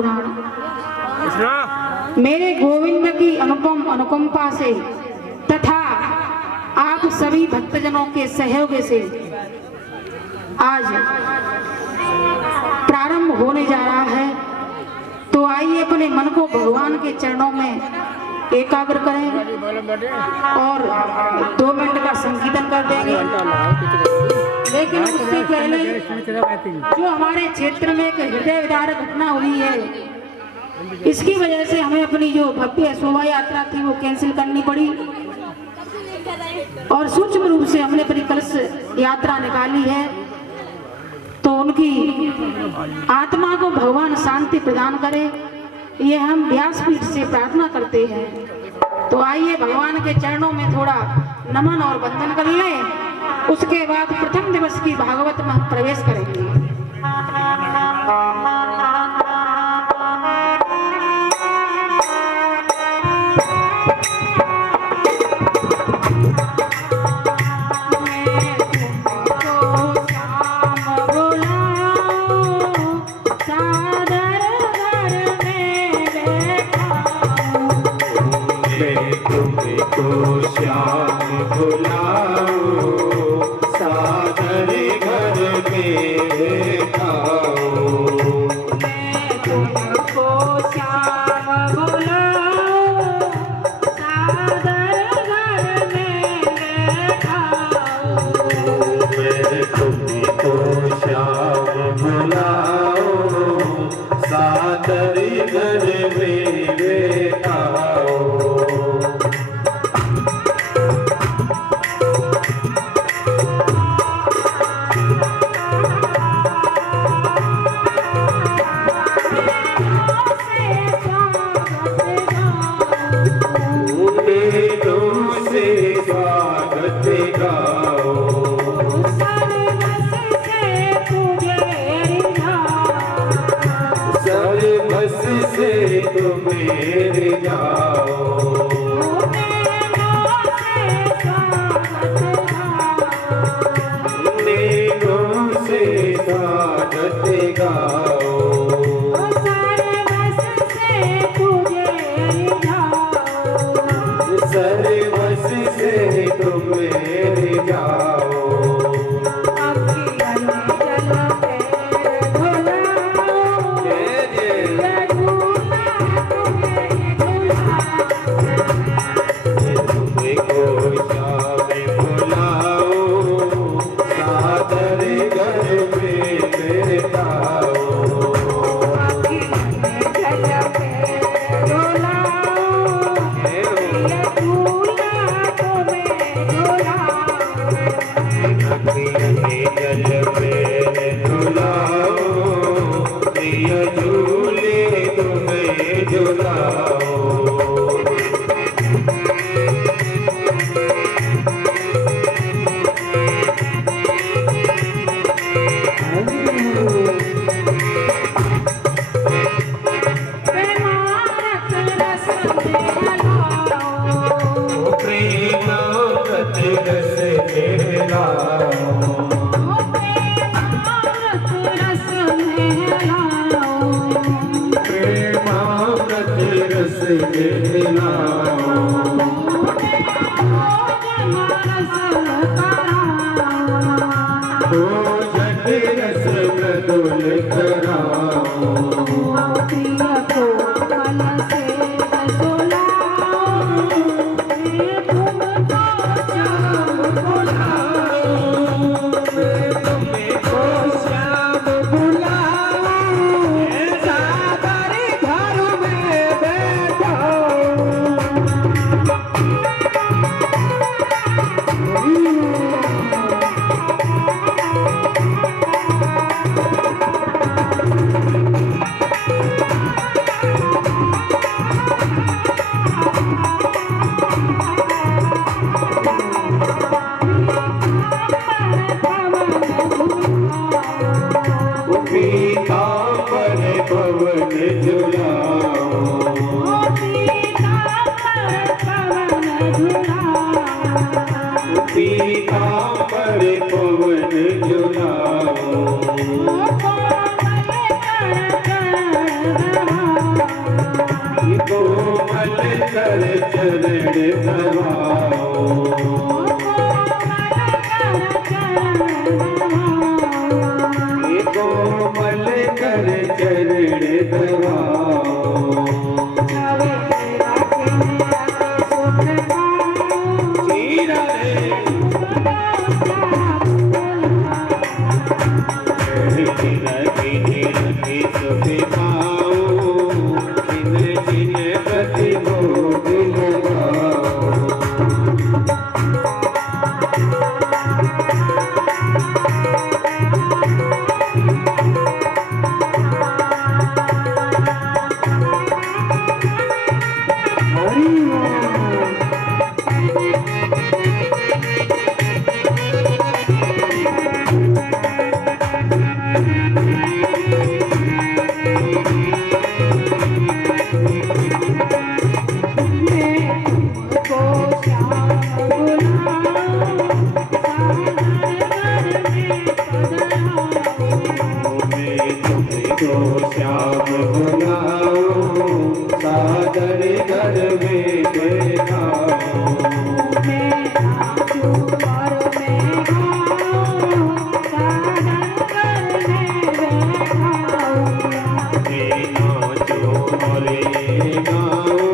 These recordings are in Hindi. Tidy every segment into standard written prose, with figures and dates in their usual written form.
पुराण। मेरे गोविंद की अनुपम अनुकंपा से तथा आप सभी भक्तजनों के सहयोग से आज प्रारंभ होने जा रहा है। तो आइए अपने मन को भगवान के चरणों में एकाग्र करें और 2 मिनट का संकीर्तन कर देंगे। लेकिन उससे पहले जो हमारे क्षेत्र में एक हृदय विदारक घटना हुई है, इसकी वजह से हमें अपनी जो भव्य शोभा यात्रा थी वो कैंसिल करनी पड़ी और सूक्ष्म रूप से हमने अपनी कलश यात्रा निकाली है। तो उनकी आत्मा को भगवान शांति प्रदान करे, ये हम व्यासपीठ से प्रार्थना करते हैं। तो आइए भगवान के चरणों में थोड़ा नमन और वंदन कर लें। उसके बाद प्रथम दिवस की भागवत में हम प्रवेश करेंगे। पवन झुलाओ कोमल कर चरण दबाओ कोमल कर चरण दबाओ चीरा रे सुख पाओ प्रति भोग लगाओ श्याम बुलाओ सादर घर में बैठाओ मैं नाचूं और मैं गाऊं सादर घर में बैठाओ मैं नाचूं और ये गाऊं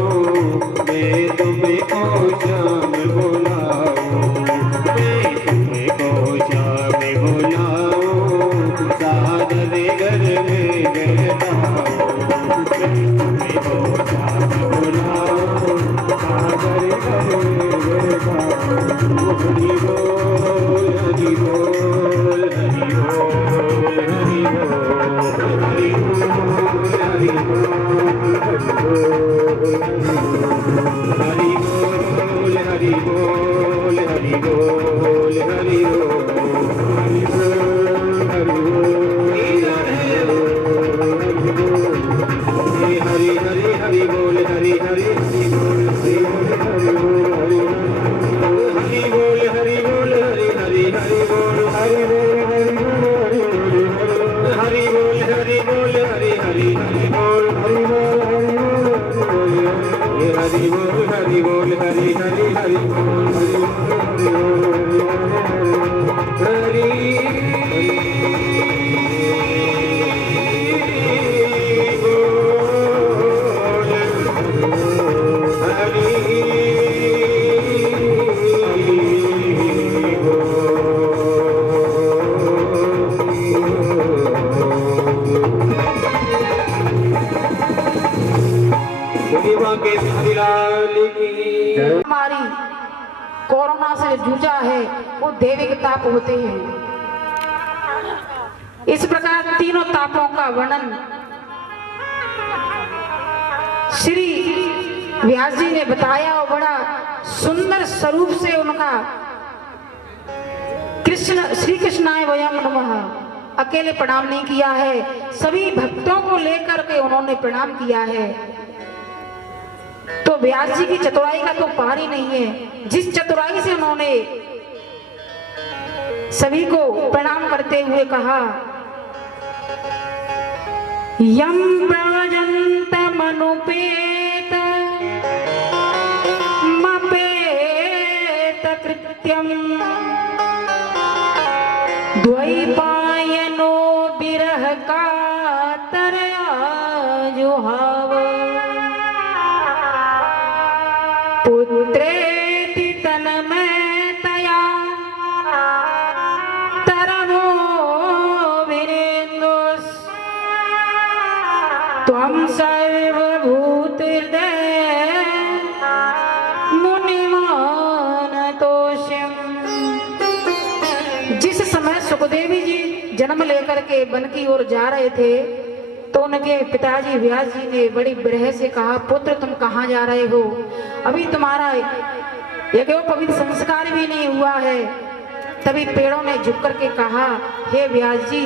मैं तुमको श्याम बुलाऊं मैं तुमको श्याम बुलाऊं सादर घर में हमारी कोरोना से जूझा है वो दैविक ताप होते हैं। इस प्रकार तीनों तापों का वर्णन श्री व्यास जी ने बताया और बड़ा सुंदर स्वरूप से उनका श्री कृष्णाय वयम नमः अकेले प्रणाम नहीं किया है, सभी भक्तों को लेकर के उन्होंने प्रणाम किया है। तो व्यास जी की चतुराई का तो पार ही नहीं है। जिस चतुराई से उन्होंने सभी को प्रणाम करते हुए कहा, यम प्रजंत मनुपेत मपेत कृत्यम द्वैपायनो विरह का तरया जुहाव पुत्रेति तन्मयतया तरवो वीरेन्दुस् त्वं सर्वभूतहृदय जिस समय सुखदेवी जी जन्म लेकर के वन की ओर जा रहे थे तो उनके पिताजी व्यास जी ने बड़ी विरह से कहा, पुत्र तुम कहाँ जा रहे हो? अभी तुम्हारा यज्ञोपवीत संस्कार भी नहीं हुआ है। तभी पेड़ों ने झुक करके कहा, हे व्यास जी,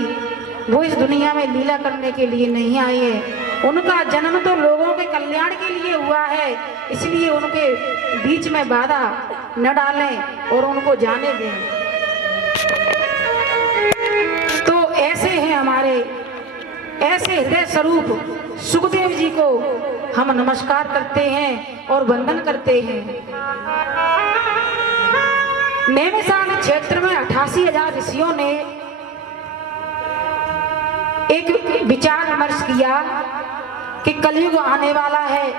वो इस दुनिया में लीला करने के लिए नहीं आए हैं, उनका जन्म तो लोगों के कल्याण के लिए हुआ है, इसलिए उनके बीच में बाधा न डालें और उनको जाने दें। तो ऐसे हैं हमारे ऐसे हृदय स्वरूप सुखदेव जी को हम नमस्कार करते हैं और वंदन करते हैं। नैमिषारण्य क्षेत्र में 88,000 ऋषियों ने एक विचार विमर्श किया कि कलयुग आने वाला है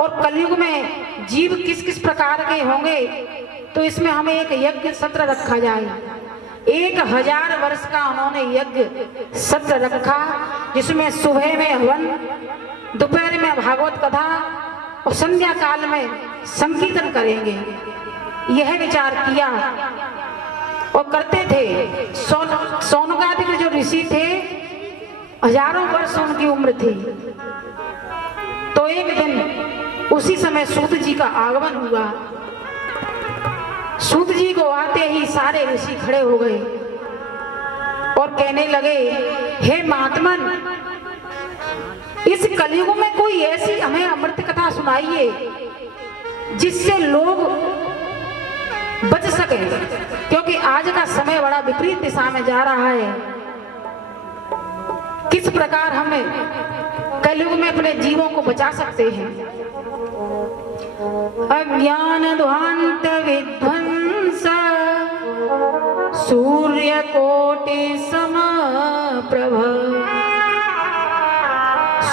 और कलयुग में जीव किस किस प्रकार के होंगे, तो इसमें हमें एक यज्ञ सत्र रखा जाए। 1000 वर्ष का उन्होंने यज्ञ सत्र रखा, जिसमें सुबह में हवन, दोपहर में भागवत कथा और संध्या काल में संकीर्तन करेंगे। यह विचार किया और करते थे। सोनकादिक जो ऋषि थे, हजारों वर्ष उनकी उम्र थी। तो एक दिन उसी समय सूत जी का आगमन हुआ। सूत जी को आते ही सारे ऋषि खड़े हो गए और कहने लगे, हे महात्मन, इस कलयुग में कोई ऐसी हमें अमृत कथा सुनाइए जिससे लोग बच सके, क्योंकि आज का समय बड़ा विपरीत दिशा में जा रहा है। किस प्रकार हमें कलयुग में अपने जीवों को बचा सकते हैं। अज्ञान ध्वांत विध्वंस सूर्य कोटि समप्रभ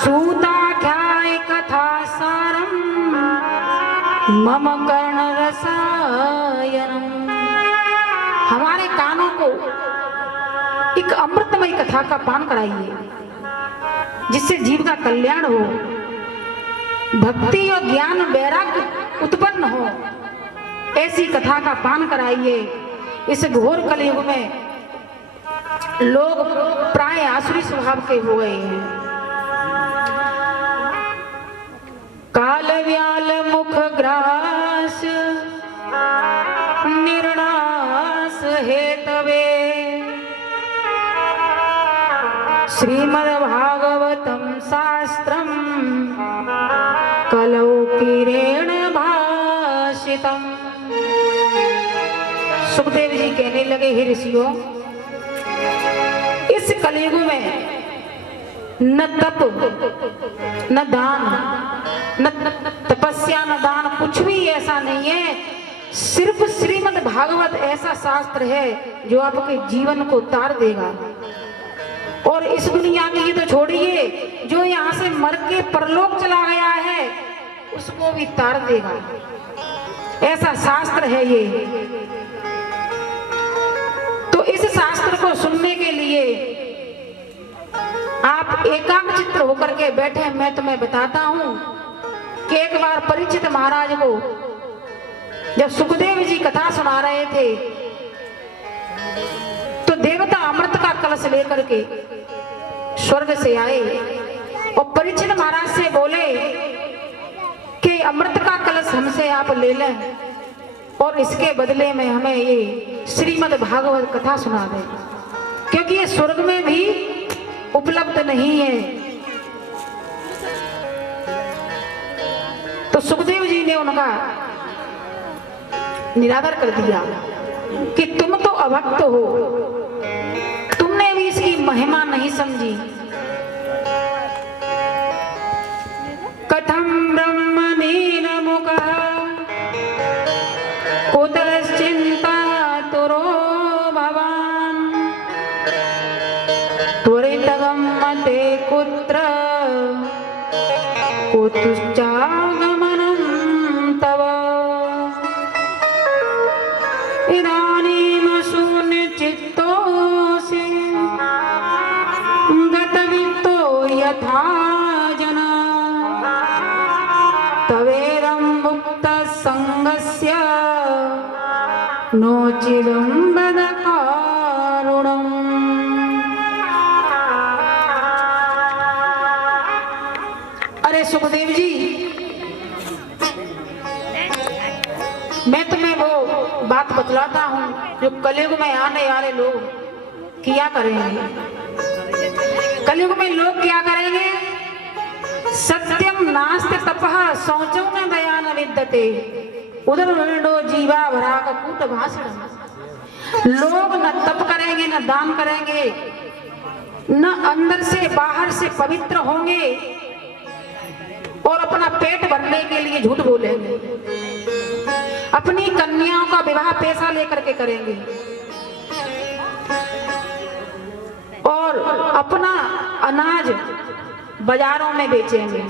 सूताख्याय कथा सारम मम कर्ण रसायनम। हमारे कानों को एक अमृतमय कथा का पान कराइए जिससे जीव का कल्याण हो, भक्ति और ज्ञान वैराग्य उत्पन्न हो। ऐसी कथा का पान कराइए। इस घोर कलयुग में लोग प्राय आसुरी स्वभाव के हो गए हैं। काल व्याल मुख ग्रास निर्णास हेतवे श्रीमद्भागवतम शास्त्रम कलौ किरेण भाषितम। सुखदेव जी कहने लगे, हे ऋषियों, इस कलयुग में न तप, न दान, न तपस्या, न दान, कुछ भी ऐसा नहीं है। सिर्फ श्रीमद् भागवत ऐसा शास्त्र है जो आपके जीवन को तार देगा। और इस दुनिया की तो छोड़िए, जो यहाँ से मर के परलोक चला गया है उसको भी तार देगा। ऐसा शास्त्र है ये। तो इस शास्त्र को सुनने के लिए आप एकाग्रचित्त होकर के बैठे। मैं तुम्हें बताता हूं कि एक बार परीक्षित महाराज को जब सुखदेव जी कथा सुना रहे थे तो देवता अमृत का कलश लेकर के स्वर्ग से आए और परीक्षित महाराज से बोले कि अमृत का कलश हमसे आप ले लें और इसके बदले में हमें ये श्रीमद् भागवत कथा सुना दें, क्योंकि ये स्वर्ग में भी उपलब्ध नहीं है। तो सुखदेव जी ने उनका निरादर कर दिया कि तुम तो अभक्त हो, तुमने भी इसकी महिमा नहीं समझी। कथम ब्रह्मणेन मुखः कुतश्चिन्ता तुरो भवान् त्वरितगम्यते कुत्र कुतश्चागमनं तव। इदानीं शून्यचित्तोऽसि गतवित्तो यथा जना तवेरं मुक्तसङ्गस्य नोचिदं वद कारुणम्। अरे सुखदेव जी, मैं तुम्हें वो बात बतलाता हूँ जो कलयुग में आने वाले लोग किया करेंगे। कलयुग में लोग क्या करेंगे? सत्यम नास्ति तपः शौचो न दया न विद्यते उदर वर्णो जीवा भराग कूट भाषण। लोग न तप करेंगे, न दान करेंगे, न अंदर से बाहर से पवित्र होंगे और अपना पेट भरने के लिए झूठ बोलेंगे, अपनी कन्याओं का विवाह पैसा लेकर के करेंगे और अपना अनाज बाजारों में बेचेंगे।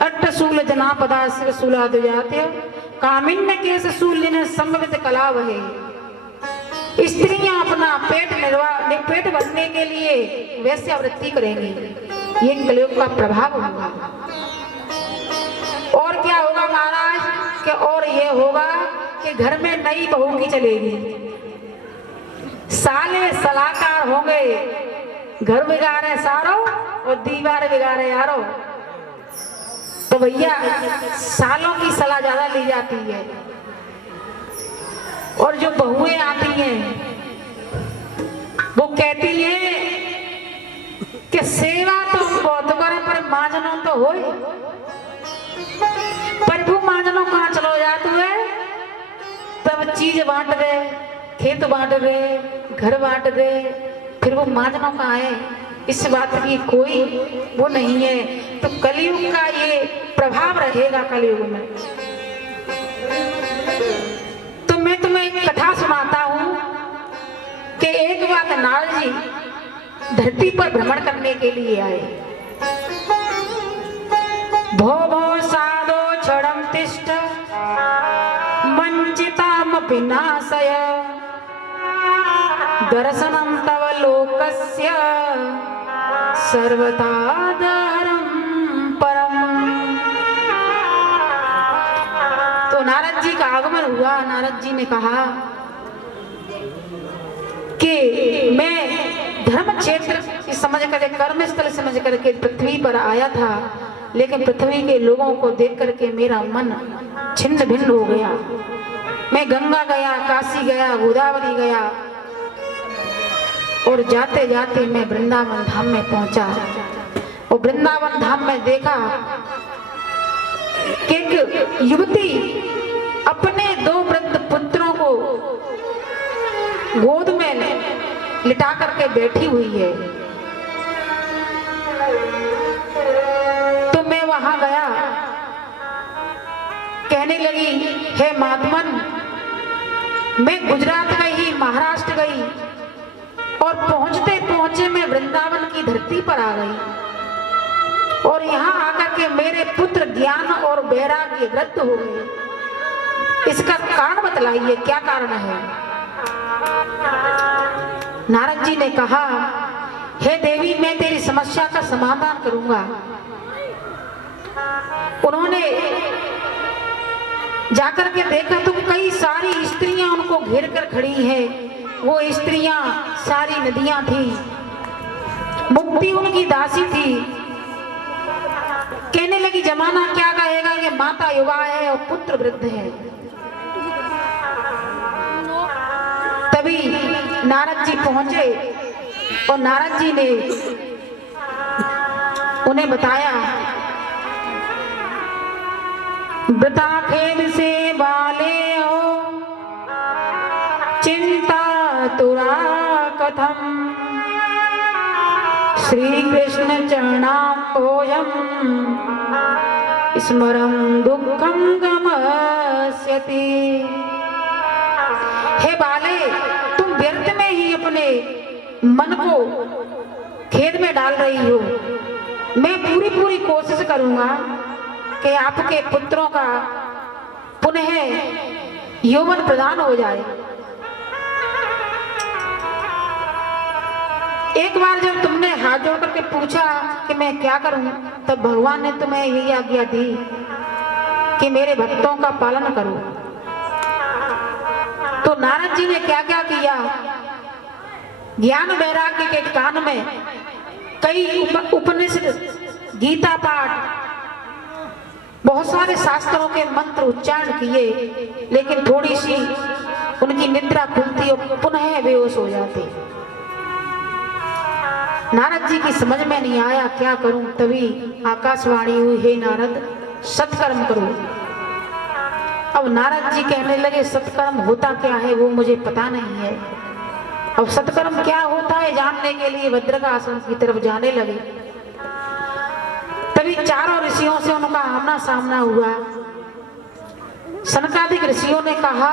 अट्टसूल जना पदास्य सूलाद जाते कामिन्य केस सूल्य संभवित कला वहे। स्त्रियां अपना पेट भरने के लिए वेश्यावृत्ति करेंगी। ये कलयुग का प्रभाव होगा। और क्या होगा महाराज कि और ये होगा कि घर में नई बहू की चलेगी, साले सलाहकार होंगे, घर बिगाड़े सारो और दीवार बिगाड़े यारो। तो भैया सालों की सलाह ज्यादा ली जाती है और जो बहुएं आती हैं वो कहती है कि सेवा तो बहुत करे पर माजनो तो हो, प्रभु माजनो कहाँ चलो जाते हुए, तब चीज बांट दे, खेत बांट दे, घर बांट दे, फिर वो माजनो कहाँ है। इस बात की कोई वो नहीं है। तो कलयुग का ये प्रभाव रहेगा कलयुग में। तो मैं तुम्हें एक कथा सुनाता हूं कि एक बार नारद जी धरती पर भ्रमण करने के लिए आए। भो भो साधो क्षणं तिष्ठ वंचितामपि नाशय दर्शनं तव लोकस्य सर्वतादरं परम। तो नारद जी का आगमन हुआ। नारद जी ने कहा कि मैं धर्म क्षेत्र समझ करके, कर्म स्थल समझ करके पृथ्वी पर आया था, लेकिन पृथ्वी के लोगों को देख करके मेरा मन छिन्न भिन्न हो गया। मैं गंगा गया, काशी गया, गोदावरी गया और जाते जाते मैं वृंदावन धाम में पहुंचा। और वृंदावन धाम में देखा कि एक युवती अपने 2 वृद्ध पुत्रों को गोद में लिटा करके बैठी हुई है। तो मैं वहां गया, कहने लगी, हे महात्मन, मैं गुजरात गई, महाराष्ट्र गई और पहुंचते पहुंचे मैं वृंदावन की धरती पर आ गई और यहाँ आकर के मेरे पुत्र ज्ञान और वैराग्य वृद्ध हो गए। इसका कारण बतलाइए, क्या कारण है। नारद जी ने कहा, हे देवी, मैं तेरी समस्या का समाधान करूंगा। उन्होंने जाकर के देखा तो कई सारी स्त्रियां उनको घेर कर खड़ी हैं। वो स्त्रियां सारी नदियां थी, मुक्ति उनकी दासी थी। कहने लगी, जमाना क्या कहेगा, ये माता युवा है और पुत्र वृद्ध है। तभी नारद जी पहुंचे और नारद जी ने उन्हें बताया, वृथा खेद से बाले हो चिंता तुरा कथम श्री कृष्ण चरणाम्भोजं स्मरं दुःखं गमस्यति। हे बाले, तुम व्यर्थ में ही अपने मन को खेद में डाल रही हो। मैं पूरी कोशिश करूंगा कि आपके पुत्रों का पुनः यौवन प्रदान हो जाए। एक बार जब तुमने हाथ जोड़ करके पूछा कि मैं क्या करूं, तब भगवान ने तुम्हें यही आज्ञा दी कि मेरे भक्तों का पालन करो। तो नारद जी ने क्या क्या किया, ज्ञान वैराग्य के कान में कई उपनिषद, गीता पाठ, बहुत सारे शास्त्रों के मंत्र उच्चारण किए, लेकिन थोड़ी सी उनकी निद्रा खुलती और पुनः बेहोश हो जाते। नारद जी की समझ में नहीं आया क्या करूं। तभी आकाशवाणी हुई, हे नारद, सत्कर्म करो। अब नारद जी कहने लगे, सत्कर्म होता क्या है वो मुझे पता नहीं है, अब सत्कर्म क्या होता है जानने के लिए भद्रकाश्रम की तरफ जाने लगे। तभी चारों ऋषियों से उनका आमना सामना हुआ। सनकादिक ऋषियों ने कहा,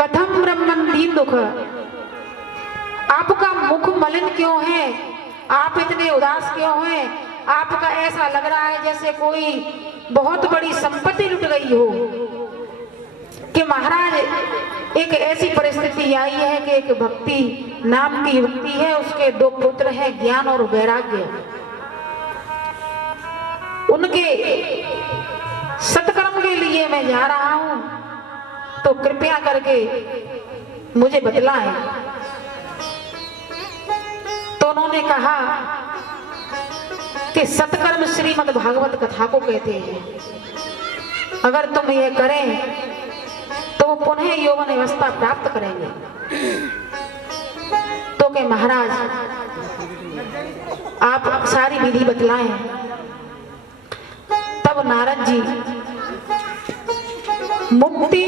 कथम ब्रह्मन दीन दुख, आपका मुख मलिन क्यों है, आप इतने उदास क्यों हैं, आपका ऐसा लग रहा है जैसे कोई बहुत बड़ी संपत्ति लुट गई हो। कि महाराज एक ऐसी परिस्थिति आई है कि एक भक्ति नाम की युवती है, उसके 2 पुत्र हैं, ज्ञान और वैराग्य। उनके सत्कर्म के लिए मैं जा रहा हूं, तो कृपया करके मुझे बतलाएं। तो उन्होंने कहा कि सत्कर्म श्रीमद् भागवत कथा को कहते हैं, अगर तुम ये करें तो वो पुनः यौवन अवस्था प्राप्त करेंगे। तो के महाराज आप सारी विधि बतलाएं। तब नारद जी मुक्ति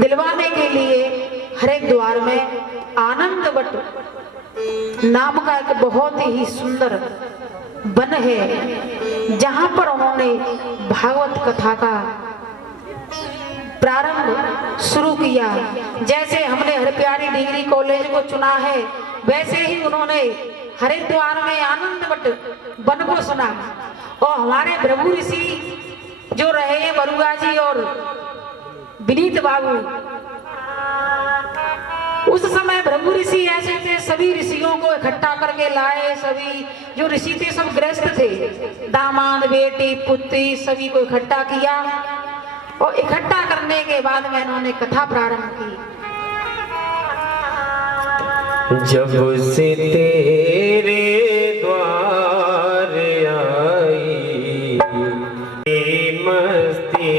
दिलवाने के लिए हरिद्वार में आनंदवट नाम का एक बहुत ही सुंदर वन है, जहां पर उन्होंने भागवत कथा का प्रारंभ शुरू किया। जैसे हमने हरप्यारी डिग्री कॉलेज को चुना है, वैसे ही उन्होंने हरिद्वार में आनंदवट वन को सुना। और हमारे प्रभु ऋषि जो रहे हैं बरुआ जी और विनीत बाबू, उस समय प्रभु ऋषि ऐसे थे, सभी ऋषियों को इकट्ठा करके लाए। सभी जो ऋषि थे सब गृहस्थ थे, दामाद बेटी पुत्री सभी को इकट्ठा किया। और इकट्ठा करने के बाद में इन्होंने कथा प्रारंभ की। जब से तेरे द्वार आई मस्ती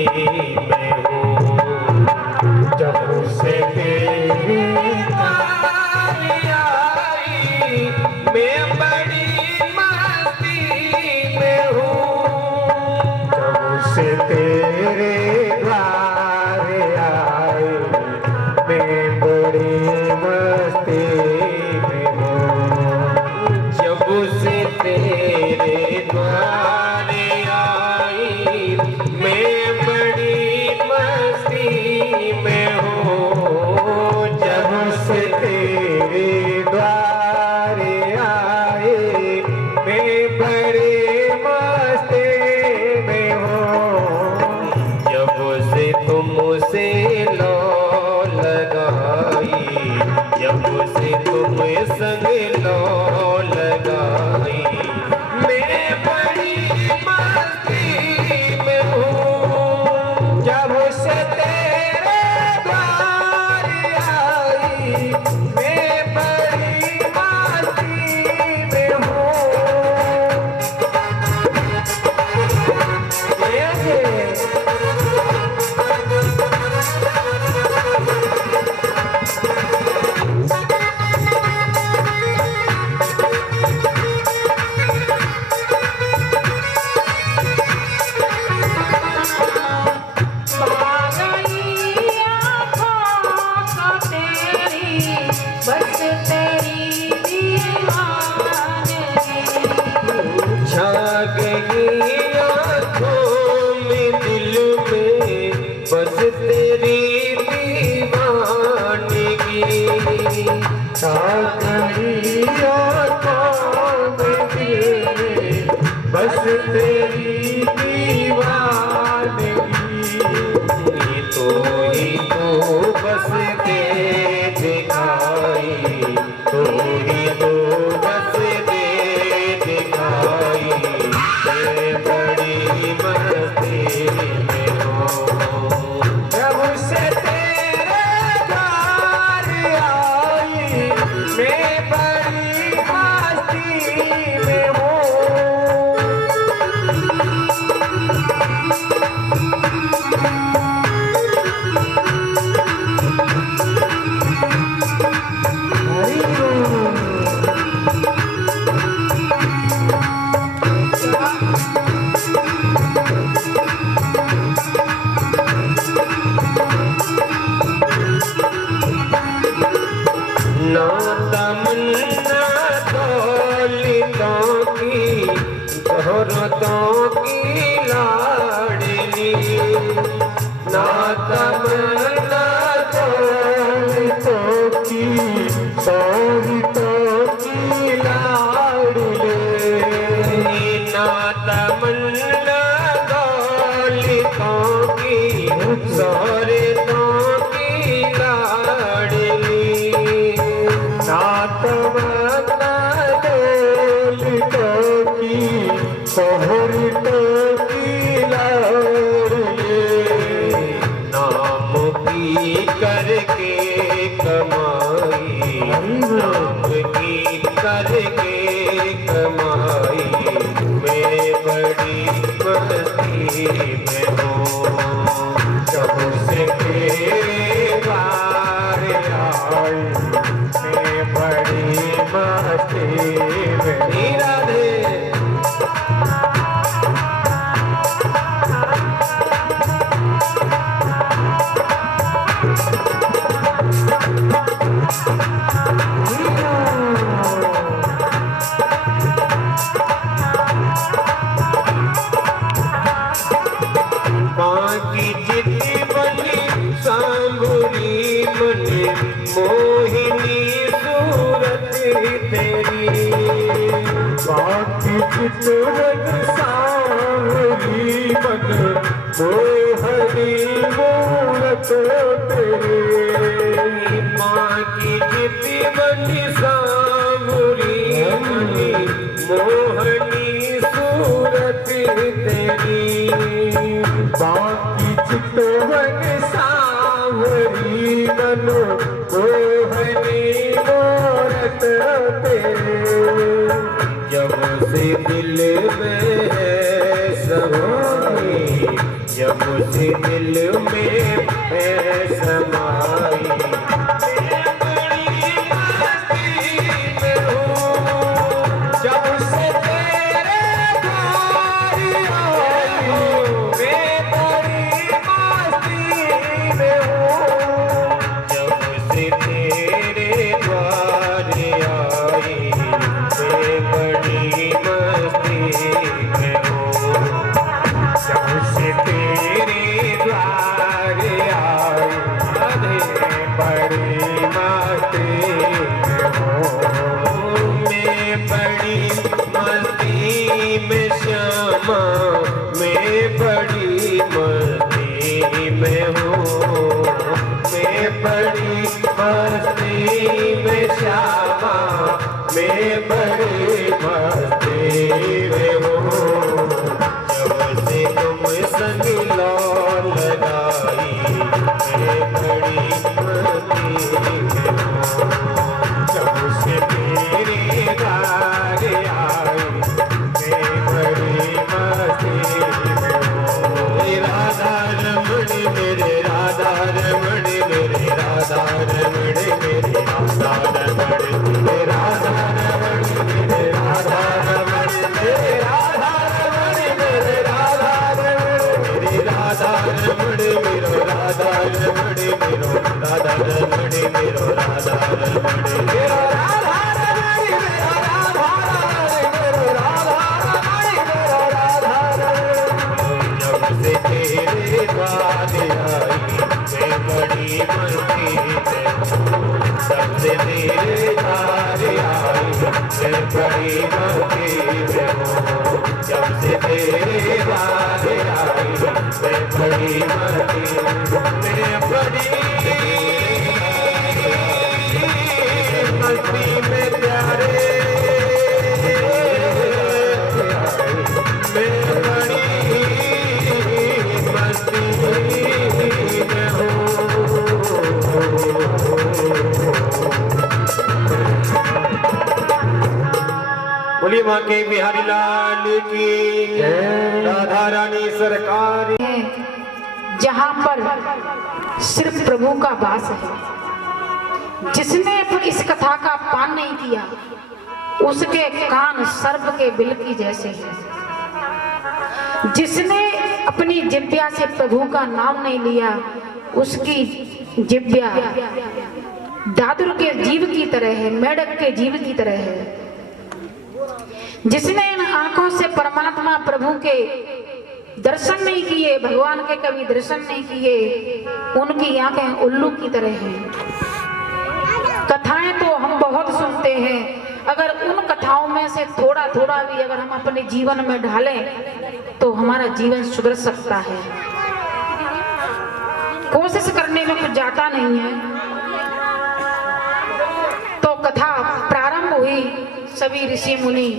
में हूँ, जब से तेरे द्वार आई मैं बड़ी मस्ती में हूँ, जब से तेरे द्वार आई मैं बड़ी मस्ती में हूँ, जब से तेरे द्वार आई मैं बड़ी मस्ती में हूँ, जब से तेरे द्वार आई मैं बड़ी मस्ती में हूँ, जब से तुमसे लो लगाई, जब से तुम संग लो लगाई मैं बड़ी मस्ती में हूँ, जब से तेरे द्वार आई मैं बड़ी मस्ती में हूँ। बस तेरी दीवानगी, तो ही तो बस दे दिखाई, तो ही तो बस दे दिखाई मैं बड़ी मस्ती में हूँ, जब सौरे तो की लाडली नात माता डोल तो की पहर तो की लाडली नाम की करके कमाई नाम की करके कमाई मैं बड़ी मस्ती में हूँ जब से तेरे द्वार आई मैं बड़ी मस्ती में राधे बाकी जितनी बनी सांबुरी मने मोहिनी सूरत तेरी बाकी जितनी सांबुरी मन मोहनी मूरत तेरी बाकी जितनी बनी सांबुरी मने मोहनी सूरत तेरी बाकी चितवन सांवरी मनो मोहनी मूरत तेरे जब से दिल में है समाई जब से दिल में है समाई जब से तेरे द्वार आई मैं बड़ी मस्ती में हूँ जब से तेरे द्वार आई मैं बड़ी मस्ती में हूँ जब से तेरे द्वार आई मैं बड़ी मस्ती में हूँ मैं बड़ी मस्ती में श्यामा मैं बड़ी मस्ती में हूँ मैं बड़ी मस्ती में श्यामा मैं बड़ी मस्ती में हूँ जब से तुम संग लो लगाई मैं बड़ी मस्ती में हूँ जब से तेरे द्वार आई मैं बड़ी मस्ती में हूँ राधा रमण मेरे राधा रमण मेरे राधा रमण मेरे राधा रमण मेरे राधा रमण मेरे राधा रमण मेरे राधा रमण मेरे राधा रमण मेरे राधा रमण मेरो राधा रमण मेरो राधा रमण मेरो राधा रमण मेरो राधा रमण मेरो राधा रमण मेरो राधा रमण मेरो राधा रमण जब से तेरे द्वार आई मैं बड़ी मस्ती में हूँ सबसे तेरे द्वार आई मैं बड़ी मस्ती में हूँ जब से तेरे द्वार आई मैं बड़ी मस्ती मैं बड़ी मस्ती में प्यारे मैं बड़ी मस्ती में हूँ बोलिए माँ के बिहारी लाल की राधा रानी सरकार है जहाँ पर सिर्फ प्रभु का वास है। जिसने इस कथा का पान नहीं किया उसके कान सर्प के बिल की जैसे हैं। जिसने अपनी जिब्या से प्रभु का नाम नहीं लिया उसकी जिब्या दादुर के जीव की तरह है, मेढक के जीव की तरह है। जिसने इन आंखों से परमात्मा प्रभु के दर्शन नहीं किए, भगवान के कभी दर्शन नहीं किए, उनकी आंखें उल्लू की तरह हैं। कथाएं तो हम बहुत सुनते हैं, अगर उन कथाओं में से थोड़ा थोड़ा भी अगर हम अपने जीवन में ढालें तो हमारा जीवन सुधर सकता है। कोशिश करने में कुछ जाता नहीं है। तो कथा प्रारंभ हुई। सभी ऋषि मुनि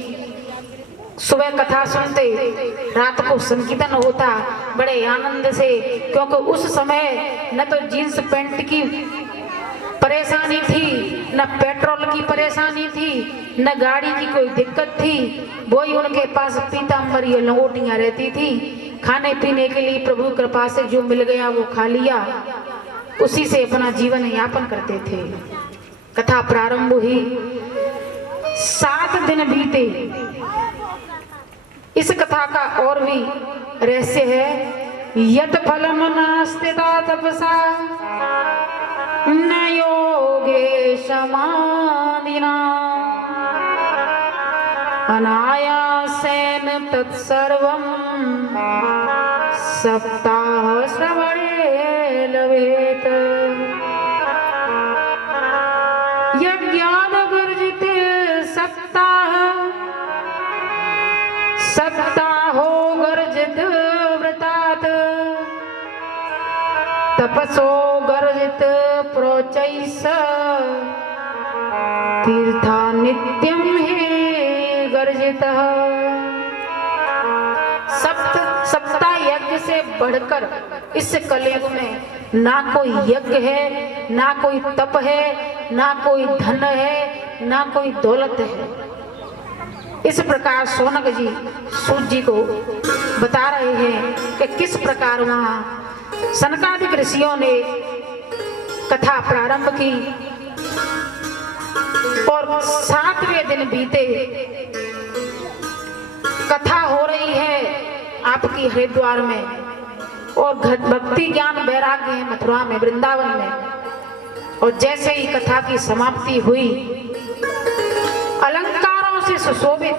सुबह कथा सुनते, रात को संकीर्तन होता बड़े आनंद से, क्योंकि उस समय न तो जींस पैंट की परेशानी थी, न पेट्रोल की परेशानी थी, न गाड़ी की कोई दिक्कत थी। वही उनके पास पीताम्बर या लंगोटियां रहती थी। खाने पीने के लिए प्रभु कृपा से जो मिल गया वो खा लिया, उसी से अपना जीवन यापन करते थे। कथा प्रारंभ हुई, 7 दिन बीते। इस कथा का और भी रहस्य है। यत फलम नास्तिता तपसा न योगे समाधिना अनायासेन तत्सर्वं सप्ताह श्रवणे लभेत। यज्ञान गर्जित सप्ताह सप्ताहो गर्जित व्रतात तपसो गर्जित प्रोचैस तीर्था नित्यम हे गर्जितः। सप्ताह यज्ञ से बढ़कर इस कलयुग में ना कोई यज्ञ है, ना कोई तप है, ना कोई धन है, ना कोई दौलत है। इस प्रकार शौनक जी सूत जी को बता रहे हैं कि किस प्रकार वहां सनकादिक ऋषियों ने कथा प्रारंभ की और 7वें दिन बीते। कथा हो रही है आपकी हरिद्वार में और भक्ति ज्ञान वैराग्य है मथुरा में, वृंदावन में। और जैसे ही कथा की समाप्ति हुई, अलंकारों से सुशोभित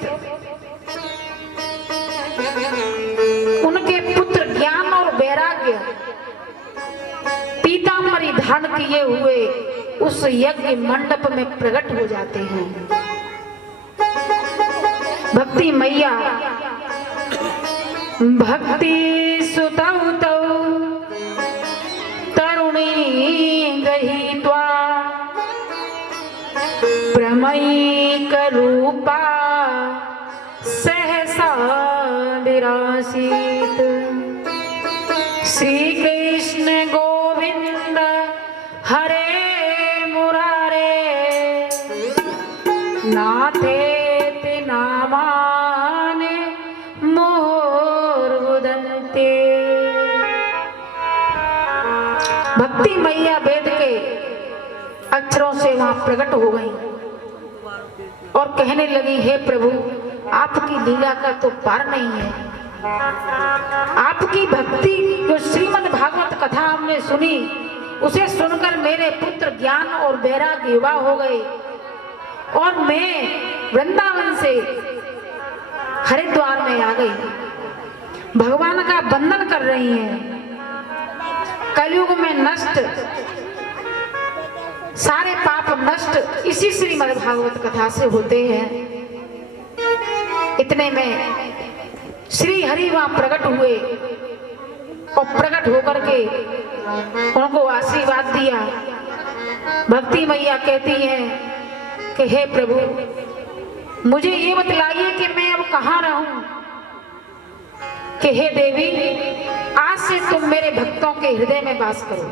उनके पुत्र ज्ञान और वैराग्य पीताम्बरी धारण किए हुए उस यज्ञ मंडप में प्रकट हो जाते हैं। भक्ति मैया भक्ति सुतौ तौ तरुणी गृहीत्वा प्रमयीक रूपा सहसा विरासीत। श्री कृष्ण गोविंद हरे मुरारे नाथेति नामानि मुहुर्मुदन्ते। भक्ति मैया वेद के अक्षरों से वहां प्रकट हो गई और कहने लगी, हे प्रभु, आपकी लीला का तो पार नहीं है। आपकी भक्ति जो श्रीमद् भागवत कथा हमने सुनी, उसे सुनकर मेरे पुत्र ज्ञान और वैराग्य युवा हो गए और मैं वृंदावन से हरिद्वार में आ गई। भगवान का वंदन कर रही हैं। कलयुग में नष्ट सारे पाप नष्ट इसी श्रीमद् भागवत कथा से होते हैं। इतने में श्री हरि वहां प्रकट हुए और प्रकट होकर के उनको आशीर्वाद दिया। भक्ति मैया कहती हैं कि हे प्रभु, मुझे ये बतलाइए कि मैं अब कहाँ रहूं। कि हे देवी, आज से तुम मेरे भक्तों के हृदय में वास करो।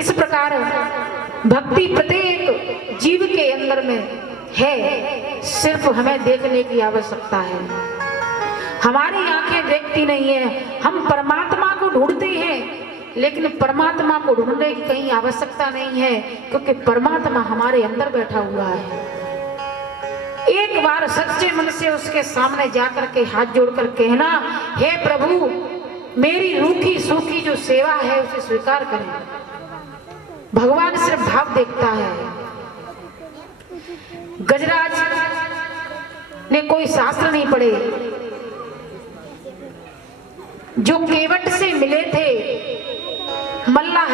इस प्रकार भक्ति प्रत्येक जीव के अंदर में है, सिर्फ हमें देखने की आवश्यकता है। हमारी आंखें देखती नहीं है, हम परमात्मा को ढूंढते हैं, लेकिन परमात्मा को ढूंढने की कहीं आवश्यकता नहीं है, क्योंकि परमात्मा हमारे अंदर बैठा हुआ है। एक बार सच्चे मन से उसके सामने जाकर के हाथ जोड़कर कहना, हे प्रभु, मेरी रूखी सूखी जो सेवा है उसे स्वीकार करें। भगवान सिर्फ भाव देखता है। गजराज ने कोई शास्त्र नहीं पढ़े, जो केवट से मिले थे मल्लाह,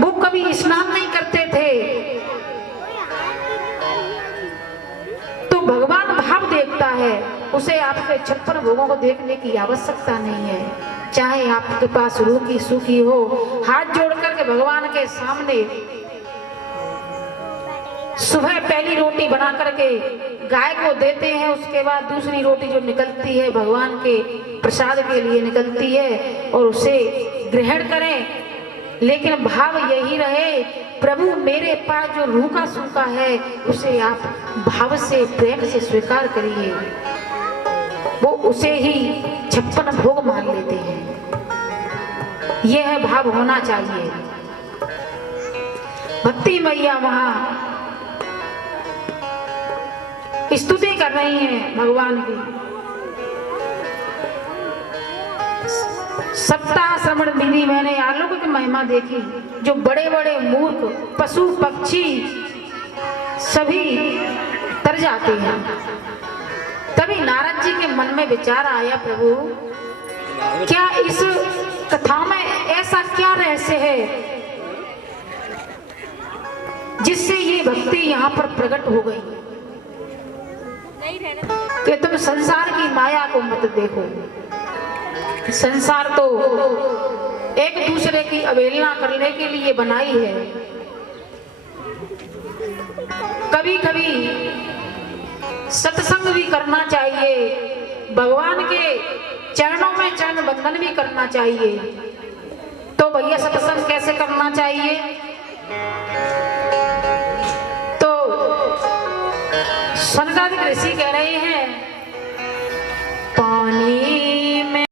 वो कभी स्नान नहीं करते थे। तो भगवान भाव देखता है, उसे आपके 56 भोगों को देखने की आवश्यकता नहीं है। चाहे आपके पास रूखी सूखी हो, हाथ जोड़ करके भगवान के सामने सुबह पहली रोटी बना करके गाय को देते हैं, उसके बाद दूसरी रोटी जो निकलती है भगवान के प्रसाद के लिए निकलती है और उसे ग्रहण करें। लेकिन भाव यही रहे, प्रभु मेरे पास जो रूखा सूखा है उसे आप भाव से प्रेम से स्वीकार करिए। वो उसे ही 56 भोग मान लेते हैं। यह भाव होना चाहिए। भक्ति मैया वहां स्तुति कर रही हैं भगवान की। सप्ताह श्रवण विधि मैंने अलौकिक महिमा देखी, जो बड़े बड़े मूर्ख पशु पक्षी सभी तर जाते हैं। तभी नारद जी के मन में विचार आया, प्रभु क्या इस कथा में ऐसा क्या रहस्य है जिससे ये भक्ति यहाँ पर प्रकट हो गई कि तुम संसार की माया को मत देखो। संसार तो एक दूसरे की अवहेलना करने के लिए बनाई है। कभी कभी सत्संग भी करना चाहिए, भगवान के चरणों में चरण बंधन भी करना चाहिए। तो भैया सत्संग कैसे करना चाहिए? तो सनकादिक ऋषि कह रहे हैं